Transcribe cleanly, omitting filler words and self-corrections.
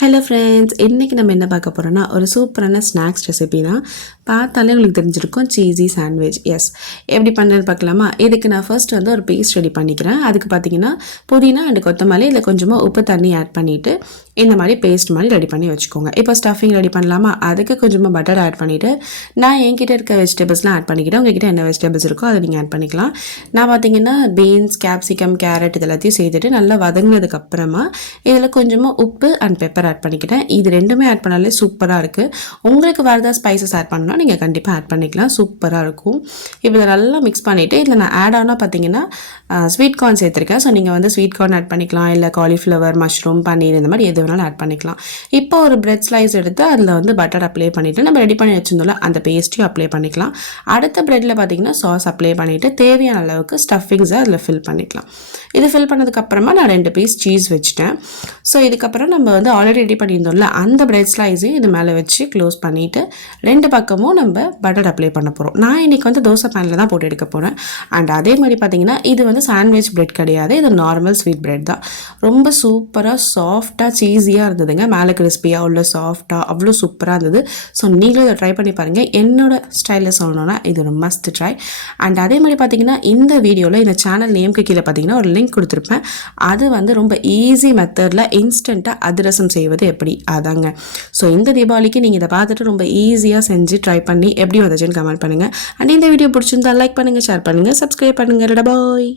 Hello friends, இன்றைக்கி நம்ம என்ன பார்க்க போகிறோன்னா ஒரு சூப்பரான ஸ்நாக்ஸ் ரெசிபி தான். பார்த்தாலே உங்களுக்கு தெரிஞ்சிருக்கும், சீஸி சாண்ட்விச். எஸ், எப்படி பண்ணேன்னு பார்க்கலாமா? இதுக்கு நான் ஃபர்ஸ்ட் வந்து ஒரு பேஸ்ட் ரெடி பண்ணிக்கிறேன். அதுக்கு பார்த்தீங்கன்னா புதினா அண்ட் கொத்தமல்லி இதில் கொஞ்சமாக உப்பு தண்ணி ஆட் பண்ணிவிட்டு இந்த மாதிரி பேஸ்ட் மாதிரி ரெடி பண்ணி வச்சுக்கோங்க. இப்போ ஸ்டஃபிங் ரெடி பண்ணலாமா? அதுக்கு கொஞ்சமாக பட்டர் ஆட் பண்ணிவிட்டு நான் என்கிட்ட இருக்க வெஜிடபிள்ஸ்லாம் ஆட் பண்ணிக்கிறேன். உங்ககிட்ட என்ன வெஜிடபிள்ஸ் இருக்கோ அதை நீங்கள் ஆட் பண்ணிக்கலாம். நான் பார்த்தீங்கன்னா பீன்ஸ், கேப்சிகம், கேரட் இது எல்லாத்தையும் சேர்த்துட்டு நல்லா வதங்கினதுக்கப்புறமா இதில் கொஞ்சமாக உப்பு அண்ட் பெப்பர் ஆட் பண்ணிக்கிட்டேன். இது ரெண்டுமே ஆட் பண்ணாலே சூப்பராக இருக்குது. உங்களுக்கு வேறு ஏதாவது ஸ்பைசஸ் ஆட் பண்ணணும்னா நீங்கள் கண்டிப்பாக ஆட் பண்ணிக்கலாம், சூப்பராக இருக்கும். இப்போ இதை நல்லா மிக்ஸ் பண்ணிவிட்டு இதில் நான் ஆட் ஆனால் பார்த்தீங்கன்னா ஸ்வீட் கார்ன் சேர்த்துருக்கேன். ஸோ நீங்கள் வந்து ஸ்வீட் கார்ன் ஆட் பண்ணிக்கலாம், இல்லை காலிஃப்ளவர், மஷ்ரூம், பன்னீர் இந்த மாதிரி எது வேணாலும் ஆட் பண்ணிக்கலாம். இப்போ ஒரு பிரெட் ஸ்லைஸ் எடுத்து அதில் வந்து பட்டர் அப்ளை பண்ணிவிட்டு நம்ம ரெடி பண்ணி வச்சுருந்தோம்ல அந்த பேஸ்ட்டையும் அப்ளை பண்ணிக்கலாம். அடுத்த பிரெட்டில் பார்த்தீங்கன்னா சாஸ் அப்ளை பண்ணிவிட்டு தேவையான அளவுக்கு ஸ்டஃபிங்ஸை அதில் ஃபில் பண்ணிக்கலாம். இது ஃபில் பண்ணதுக்கப்புறமா நான் 2 பீஸ் சீஸ் வச்சுட்டேன். ஸோ இதுக்கப்புறம் நம்ம வந்து ஆல்ரெடி ரெடி பண்ணியிருந்தோம்ல அந்த பிரெட் ஸ்லைஸையும் இது மேலே வச்சு க்ளோஸ் பண்ணிவிட்டு 2 பக்கமும் நம்ம பட்டர் அப்ளை பண்ண போகிறோம். நான் இன்றைக்கி வந்து தோசை பேனில் தான் போட்டு எடுக்க போகிறேன். அண்ட் அதே மாதிரி பார்த்தீங்கன்னா இது வந்து சாண்ட்விச் பிரெட் கிடையாது, இது நார்மல் ஸ்வீட் பிரெட் தான். ரொம்ப சூப்பராக சாஃப்டாக சீஸியாக இருந்ததுங்க. மேலே கிறிஸ்பியாக உள்ள சாஃப்டாக அவ்வளோ சூப்பராக இருந்தது. ஸோ நீங்களும் இதை ட்ரை பண்ணி பாருங்கள். என்னோட ஸ்டைலில் சொல்லணும்னா இது ஒரு மஸ்ட் ட்ரை. அண்ட் அதே மாதிரி பார்த்தீங்கன்னா இந்த வீடியோவில் இந்த சேனல் நேம்க்கு கீழே பார்த்தீங்கன்னா ஒரு லிங்க் கொடுத்துருப்பேன். அது வந்து ரொம்ப ஈஸி மெத்தடில் இன்ஸ்டண்ட்டாக அதிரசம் செய்வது எப்படி அதாங்க. ஸோ இந்த தீபாவளிக்கு நீங்கள் இதை பார்த்துட்டு ரொம்ப ஈஸியாக செஞ்சு ட்ரை பண்ணி எப்படி வந்துச்சுன்னு கமெண்ட் பண்ணுங்கள். அண்ட் இந்த வீடியோ பிடிச்சிருந்தா லைக் பண்ணுங்கள், ஷேர் பண்ணுங்கள், சப்ஸ்கிரைப் பண்ணுங்கள். பாய்.